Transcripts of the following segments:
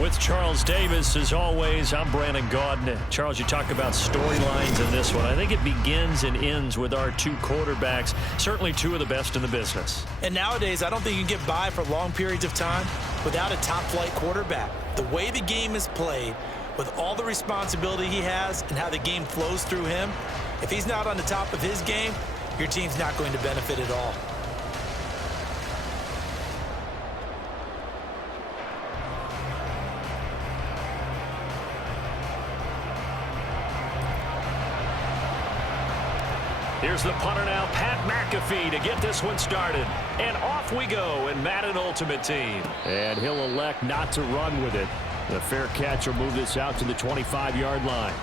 With Charles Davis, as always, I'm Brandon Gaudin. Charles, you talk about storylines in this one. I think it begins and ends with our two quarterbacks, certainly two of the best in the business. And nowadays, I don't think you can get by for long periods of time without a top-flight quarterback. The way the game is played, with all the responsibility he has and how the game flows through him, if he's not on the top of his game, your team's not going to benefit at all. Here's the punter now, Pat McAfee, to get this one started. And off we go in Madden Ultimate Team. And he'll elect not to run with it. The fair catch will move this out to the 25-yard line.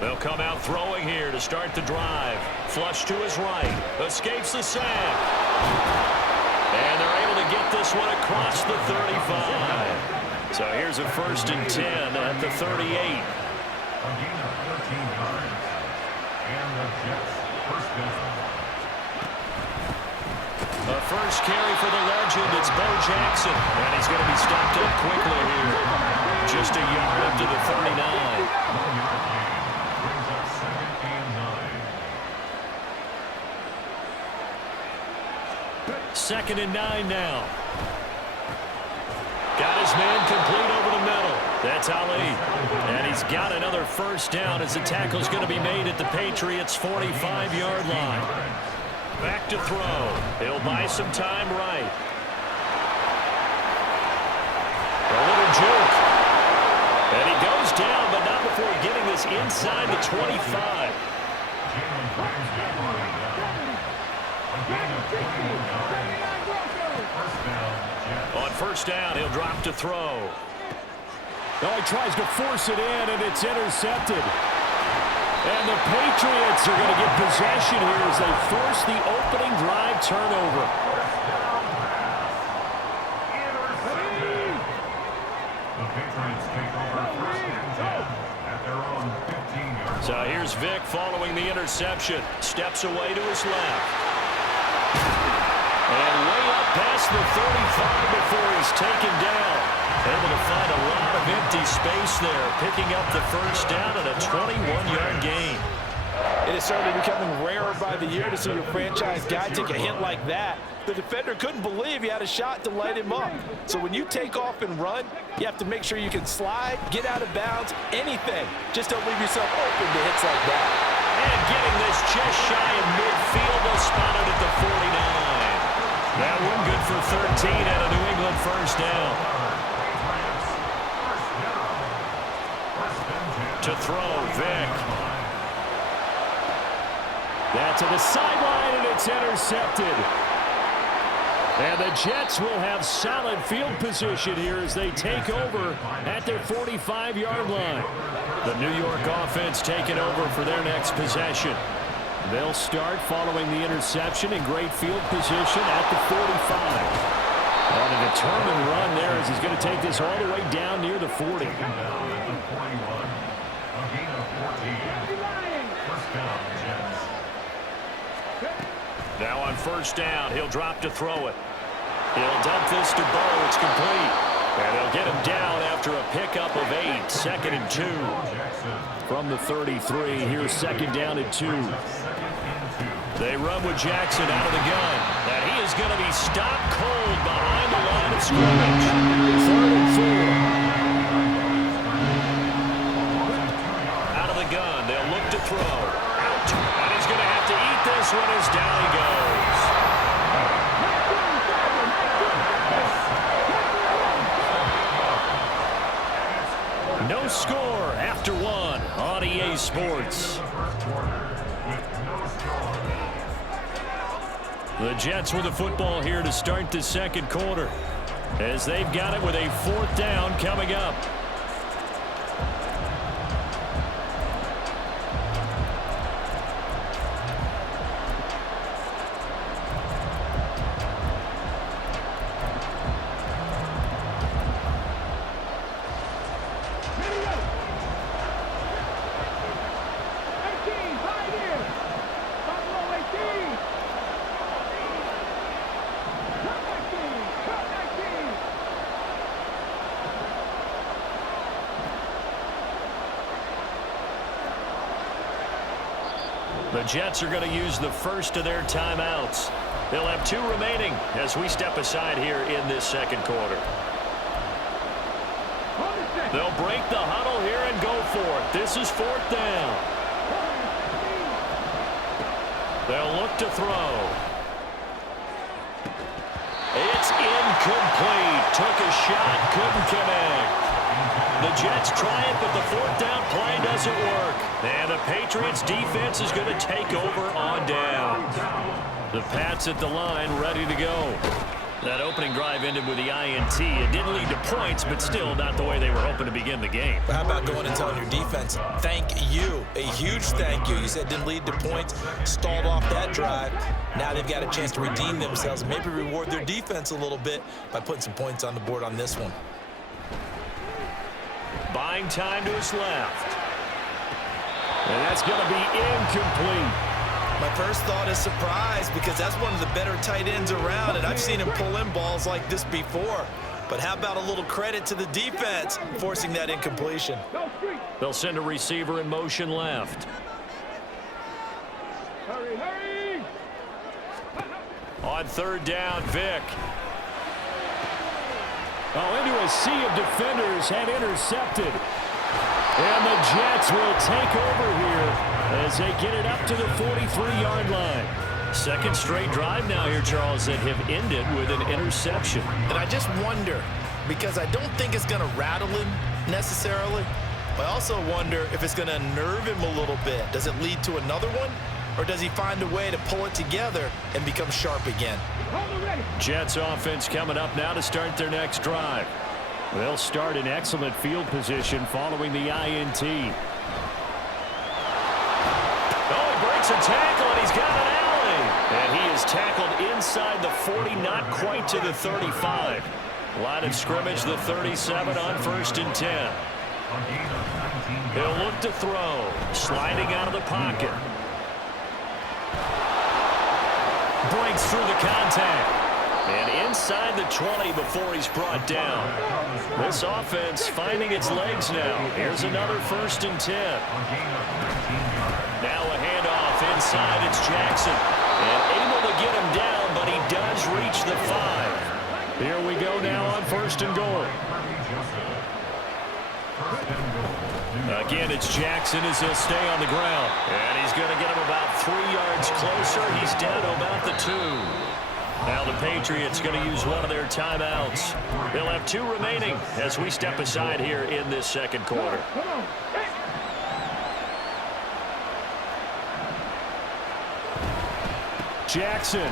They'll come out throwing here to start the drive. Flush to his right. Escapes the sack. And they're able to get this one across the 35. So here's a 1st and 10 at the 38. A first carry for the legend. It's Bo Jackson. And he's going to be stopped up quickly here. Just a yard up to the 39. 2nd and 9 now. Got his man complete over the middle. That's Ali. And he's got another 1st down as the tackle's going to be made at the Patriots' 45-yard line. Back to throw. He'll buy some time right. A little juke. And he goes down, but not before getting this inside the 25. On 1st down, he'll drop to throw. Oh, he tries to force it in, and it's intercepted. And the Patriots are going to get possession here as they force the opening drive turnover. So here's Vic following the interception. Steps away to his left. And way up past the 35 before he's taken down. Able to find a lot of empty space there, picking up the 1st down and a 21-yard gain. It is certainly becoming rarer by the year to see your franchise guy take a hit like that. The defender couldn't believe he had a shot to light him up. So when you take off and run, you have to make sure you can slide, get out of bounds, anything. Just don't leave yourself open to hits like that. And getting this just shy in midfield, they'll spot it at the 49. That one good for 13 and a New England 1st down. To throw, Vic. That's to the sideline, and it's intercepted. And the Jets will have solid field position here as they take over at their 45-yard line. The New York offense taking over for their next possession. They'll start following the interception in great field position at the 45. On a determined run there as he's going to take this all the way down near the 40. Now on 1st down, he'll drop to throw it. He'll dump this to Bo. It's complete. And they'll get him down after a pickup of 8. 2nd and 2. From the 33, here's 2nd down and 2. They run with Jackson out of the gun. And he is going to be stopped cold behind the line of scrimmage. 3rd and 4. Out of the gun, they'll look to throw. Out. And he's going to have to eat this one as down he goes. No score after 1 on EA Sports. The Jets with the football here to start the 2nd quarter, as they've got it with a 4th down coming up. The Jets are going to use the first of their timeouts. They'll have 2 remaining as we step aside here in this second quarter. They'll break the huddle here and go for it. This is 4th down. They'll look to throw. It's incomplete. Took a shot, couldn't connect. The Jets try it, but the 4th down play doesn't work. And the Patriots defense is going to take over on down. The Pats at the line, ready to go. That opening drive ended with the INT. It didn't lead to points, but still not the way they were hoping to begin the game. How about going and telling your defense, thank you, a huge thank you. You said it didn't lead to points, stalled off that drive. Now they've got a chance to redeem themselves and maybe reward their defense a little bit by putting some points on the board on this one. Buying time to his left. And that's going to be incomplete. My first thought is surprise because that's one of the better tight ends around, and I've seen him pull in balls like this before. But how about a little credit to the defense forcing that incompletion? They'll send a receiver in motion left. Hurry. On 3rd down, Vick. Into a sea of defenders and intercepted. And the Jets will take over here as they get it up to the 43-yard line. Second straight drive now here, Charles, that have ended with an interception. And I just wonder, because I don't think it's going to rattle him necessarily, but I also wonder if it's going to unnerve him a little bit. Does it lead to another one? Or does he find a way to pull it together and become sharp again? Jets offense coming up now to start their next drive. They'll start in excellent field position following the INT. Oh, he breaks a tackle, and he's got an alley. And he is tackled inside the 40, not quite to the 35. Line of scrimmage, the 37 on 1st and 10. He'll look to throw. Sliding out of the pocket. Breaks through the contact. And inside the 20 before he's brought down. This offense finding its legs now. Here's another 1st and 10. Now a handoff inside. It's Jackson. And able to get him down, but he does reach the 5. Here we go now on 1st and goal. Again, it's Jackson as he'll stay on the ground. And he's going to get him about 3 yards closer. He's down to about the 2. Now the Patriots going to use one of their timeouts. They'll have 2 remaining as we step aside here in this second quarter. Jackson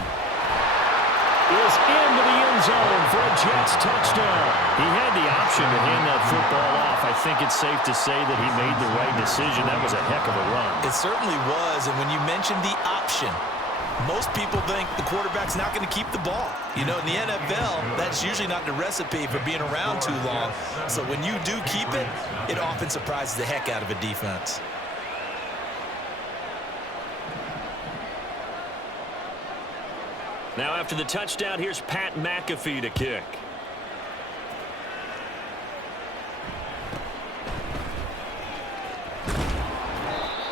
is into the end zone for a Jets touchdown. He had the option to hand that football off. I think it's safe to say that he made the right decision. That was a heck of a run. It certainly was, and when you mentioned the option, most people think the quarterback's not going to keep the ball. You know, in the NFL, that's usually not the recipe for being around too long. So when you do keep it, it often surprises the heck out of a defense. Now after the touchdown, here's Pat McAfee to kick.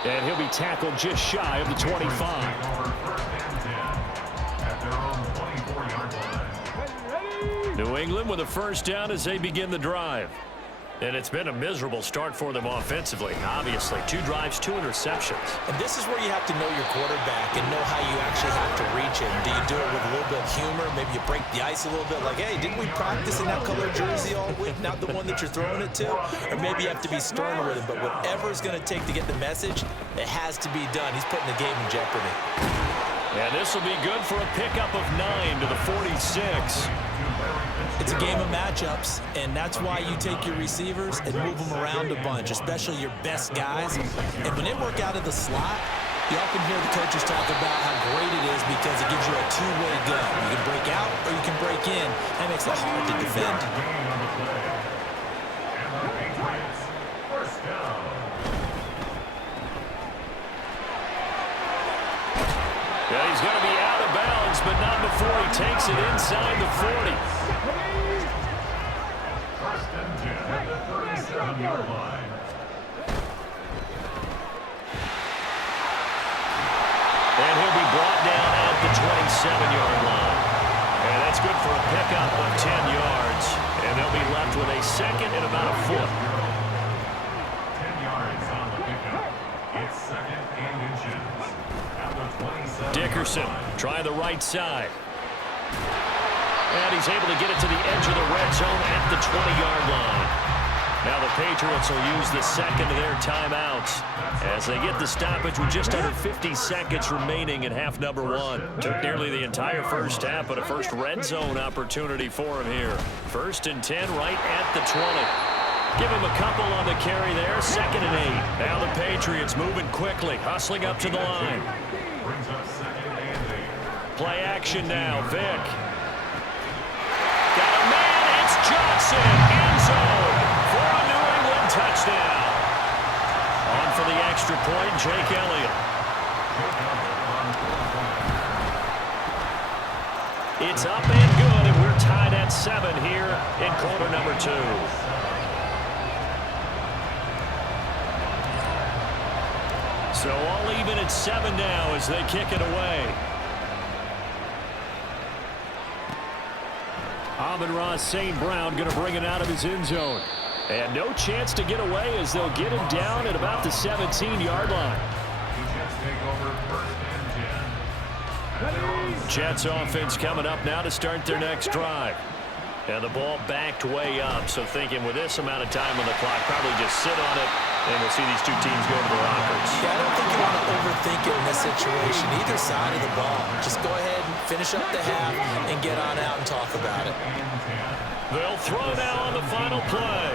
And he'll be tackled just shy of the 25. New England with a 1st down as they begin the drive. And it's been a miserable start for them offensively. Obviously, 2 drives, 2 interceptions. And this is where you have to know your quarterback and know how you actually have to reach him. Do you do it with a little bit of humor? Maybe you break the ice a little bit like, hey, didn't we practice in that color jersey all week? Not the one that you're throwing it to? Or maybe you have to be sterner with him. But whatever it's going to take to get the message, it has to be done. He's putting the game in jeopardy. And this will be good for a pickup of 9 to the 46. It's a game of matchups, and that's why you take your receivers and move them around a bunch, especially your best guys. And when they work out of the slot, you often hear the coaches talk about how great it is because it gives you a 2-way go. You can break out or you can break in. That makes it hard to defend. Yeah, he's going to be out of bounds, but not before he takes it inside the 40. will be brought down at the 27-yard line. And that's good for a pickup of 10 yards. And they'll be left with a second and about a foot. 10 yards on the pickup. It's second and inches. At the 27. Dickerson trying the right side. And he's able to get it to the edge of the red zone at the 20-yard line. Now the Patriots will use the second of their timeouts as they get the stoppage with just under 50 seconds remaining in half number one. Took nearly the entire first half, but a first red zone opportunity for him here. 1st and 10 right at the 20. Give him a couple on the carry there. 2nd and 8. Now the Patriots moving quickly, hustling up to the line. Brings up second and 8. Play action now. Vick. Got a man. It's Johnson. End zone for a New England touchdown. On for the extra point, Jake Elliott. It's up and good, and we're tied at 7 here in quarter number 2. So all even at 7 now as they kick it away. Amon-Ra St. Brown going to bring it out of his end zone. And no chance to get away as they'll get him down at about the 17-yard line. Jets offense coming up now to start their next drive. And the ball backed way up, so thinking with this amount of time on the clock, probably just sit on it, and we'll see these two teams go to the lockers. Yeah, I don't think you want to overthink it in this situation, either side of the ball. Just go ahead and finish up the half and get on out and talk about it. They'll throw now on the final play.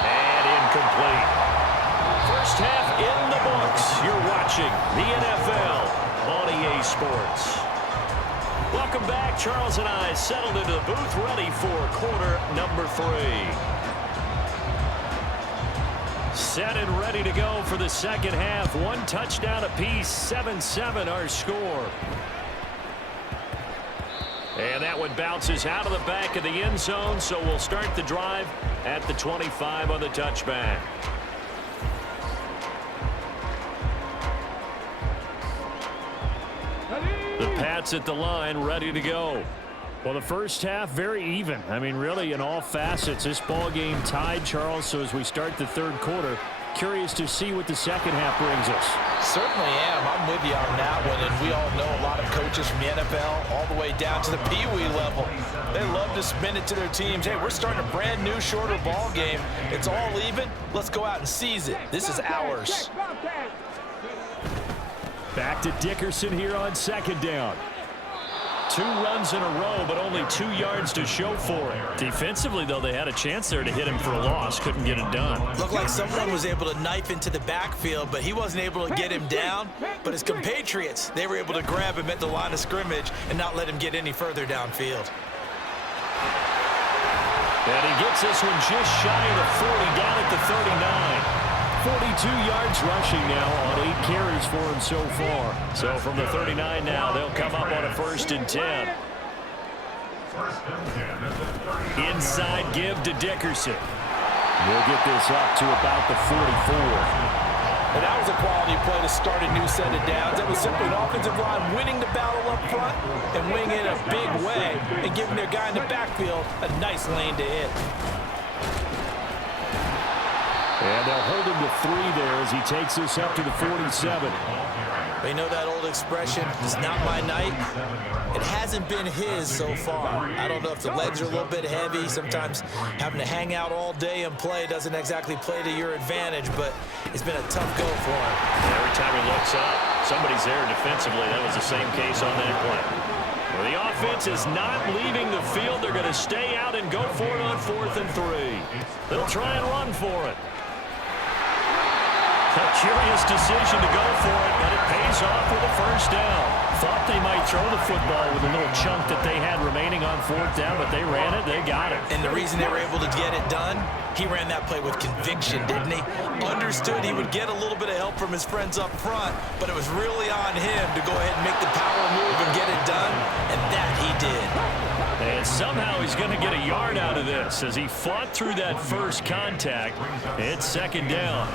And incomplete. First half in the books. You're watching the NFL on EA Sports. Welcome back. Charles and I settled into the booth, ready for quarter number 3. Set and ready to go for the second half. 1 touchdown apiece, 7-7 our score. And that one bounces out of the back of the end zone, so we'll start the drive at the 25 on the touchback. The Pats at the line, ready to go. Well, the first half, very even. I mean, really, in all facets, this ball game tied, Charles. So as we start the third quarter, curious to see what the second half brings us. Certainly am. I'm with you on that one, and we all know a lot of coaches from the NFL all the way down to the Pee Wee level. They love to spin it to their teams. Hey, we're starting a brand new, shorter ball game. It's all even. Let's go out and seize it. This is ours. Back to Dickerson here on 2nd down. 2 runs in a row, but only 2 yards to show for it. Defensively, though, they had a chance there to hit him for a loss. Couldn't get it done. Looked like someone was able to knife into the backfield, but he wasn't able to get him down. But his compatriots, they were able to grab him at the line of scrimmage and not let him get any further downfield. And he gets this one just shy of the 40, down at the 39. 42 yards rushing now on 8 carries for him so far. So from the 39 now, they'll come up on a 1st and 10. Inside give to Dickerson. We'll get this up to about the 44. And that was a quality play to start a new set of downs. It was simply an offensive line winning the battle up front and winning it in a big way and giving their guy in the backfield a nice lane to hit. And they'll hold him to 3 there as he takes this up to the 47. You know that old expression, it's not my night. It hasn't been his so far. I don't know if the legs are a little bit heavy. Sometimes having to hang out all day and play doesn't exactly play to your advantage, but it's been a tough go for him. Every time he looks up, somebody's there defensively. That was the same case on that play. Well, the offense is not leaving the field. They're going to stay out and go for it on 4th and 3. They'll try and run for it. A curious decision to go for it, but it pays off with a 1st down. Thought they might throw the football with a little chunk that they had remaining on 4th down, but they ran it, they got it. And the reason they were able to get it done, he ran that play with conviction, didn't he? Understood he would get a little bit of help from his friends up front, but it was really on him to go ahead and make the power move and get it done, and that he did. And somehow he's going to get a yard out of this as he fought through that first contact. It's 2nd down.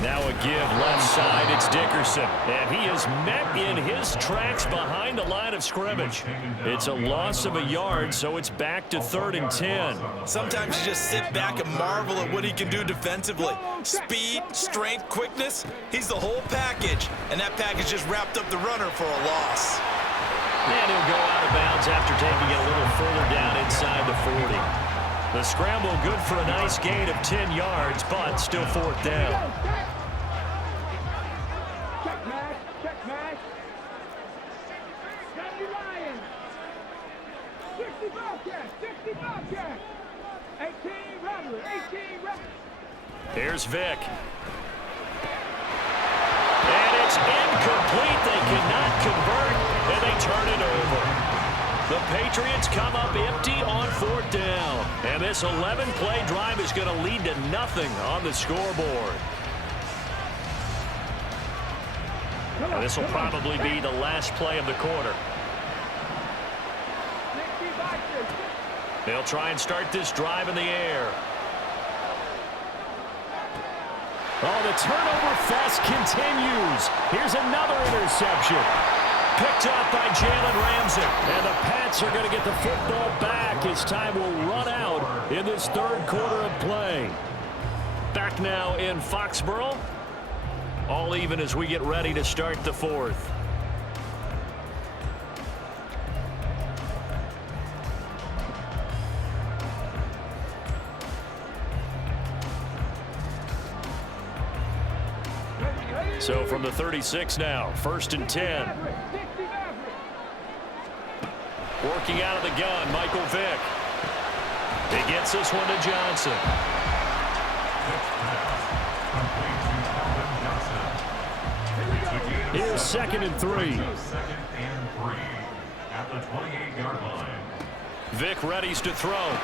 Now a give left side. It's Dickerson. And he is met in his tracks behind the line of scrimmage. It's a loss of a yard, so it's back to 3rd and 10. Sometimes you just sit back and marvel at what he can do defensively. Speed, strength, quickness. He's the whole package. And that package just wrapped up the runner for a loss. And he'll go out of bounds after taking it a little further down inside the 40. The scramble good for a nice gain of 10 yards, but still 4th down. Check match. 70 Lions. 60 Bobcats. 60 Bobcats. 18 Rebels. 18 Rebels. Here's Vick. And it's incomplete. They cannot convert, and they turn it over. The Patriots come up empty on 4th down. And this 11-play drive is going to lead to nothing on the scoreboard. And this will probably be the last play of the quarter. They'll try and start this drive in the air. Oh, the turnover fest continues. Here's another interception. Picked up by Jalen Ramsey. And the Pats are going to get the football back as time will run out in this 3rd quarter of play. Back now in Foxborough. All even as we get ready to start the 4th. So from the 36 now, 1st and 10. Working out of the gun, Michael Vick. He gets this one to Johnson. Here's 2nd and 3. 2nd and 3 at the 28-yard line. Vick readies to throw.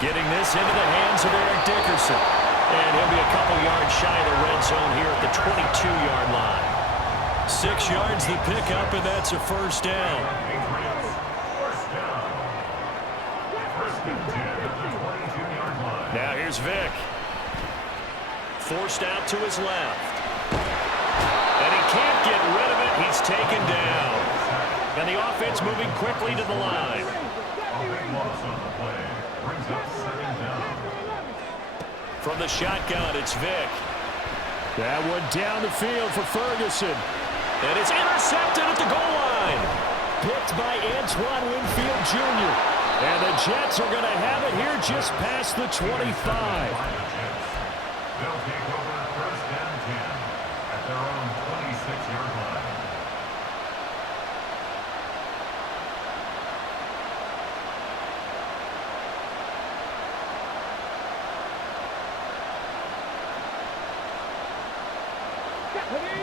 Getting this into the hands of Eric Dickerson. And he'll be a couple yards shy of the red zone here at the 22-yard line. 6 yards the pickup, and that's a 1st down. Patriots, 1st down. 1st and 10 at the 22-yard line. Now here's Vick. Forced out to his left. And he can't get rid of it. He's taken down. And the offense moving quickly to the line. A big loss on the play. Brings up 2nd down. From the shotgun, it's Vick. That one down the field for Ferguson. And it's intercepted at the goal line. Picked by Antoine Winfield Jr. And the Jets are going to have it here just past the 25. They'll take over 1st and 10 at their own 26-yard line.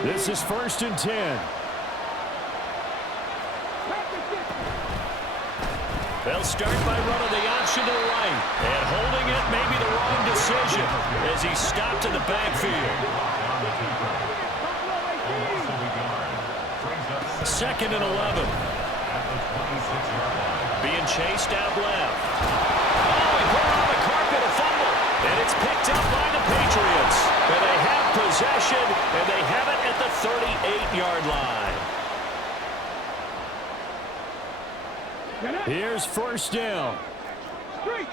This is 1st and 10. They'll start by running the option to the right. And holding it may be the wrong decision as he's stopped in the backfield. 2nd and 11. Being chased out left. Oh, he put it on the carpet, a fumble. And it's picked up by the Patriots. And they have possession, and they have it at the 38-yard line. Here's 1st down. Street.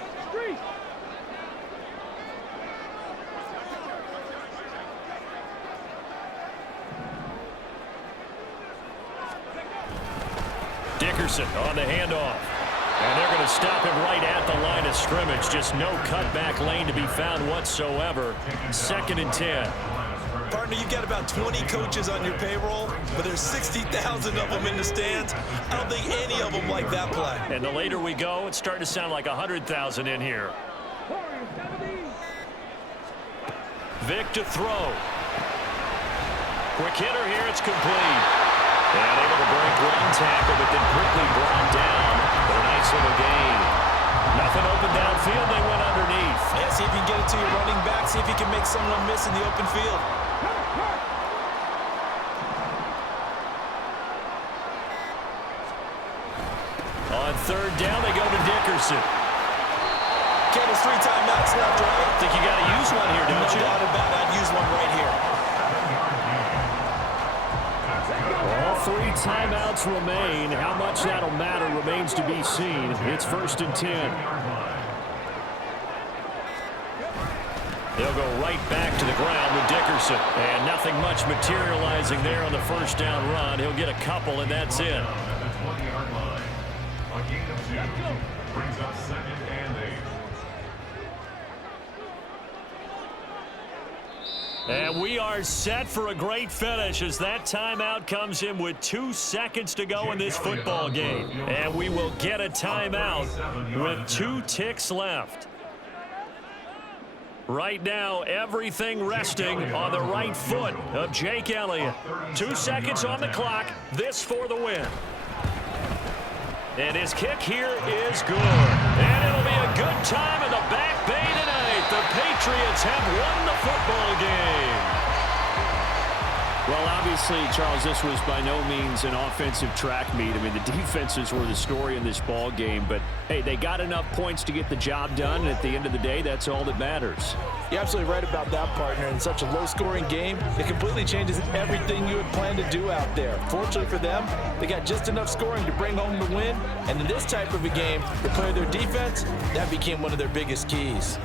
Dickerson on the handoff. And they're going to stop him right at the line of scrimmage. Just no cutback lane to be found whatsoever. 2nd and 10. Partner, you've got about 20 coaches on your payroll, but there's 60,000 of them in the stands. I don't think any of them like that play. And the later we go, it's starting to sound like 100,000 in here. Vick to throw. Quick hitter here, it's complete. And able to break one tackle, but then quickly brought down. But a nice little gain. Nothing open downfield, they went underneath. Yeah, see if you can get it to your running back. See if you can make someone miss in the open field. On 3rd down, they go to Dickerson. Ken, there's 3 timeouts left, right? I think you got to use one here, don't you? No doubt about it. I'd use one right here. 3 timeouts remain. How much that'll matter remains to be seen. It's 1st and 10. They'll go right back to the ground with Dickerson. And nothing much materializing there on the first down run. He'll get a couple, and that's it. At the 20-yard line. A gain of 2 brings up 2nd and 8. And we are set for a great finish as that timeout comes in with 2 seconds to go in this football game. And we will get a timeout with 2 ticks left. Right now, everything resting on the right foot of Jake Elliott. 2 seconds on the clock. This for the win. And his kick here is good. And it'll be a good time in the back bay tonight. The Patriots have won the football game. Well, obviously, Charles, this was by no means an offensive track meet. I mean, the defenses were the story in this ball game. But, hey, they got enough points to get the job done. And at the end of the day, that's all that matters. You're absolutely right about that, partner. In such a low-scoring game, it completely changes everything you had planned to do out there. Fortunately for them, they got just enough scoring to bring home the win. And in this type of a game, to play their defense, that became one of their biggest keys.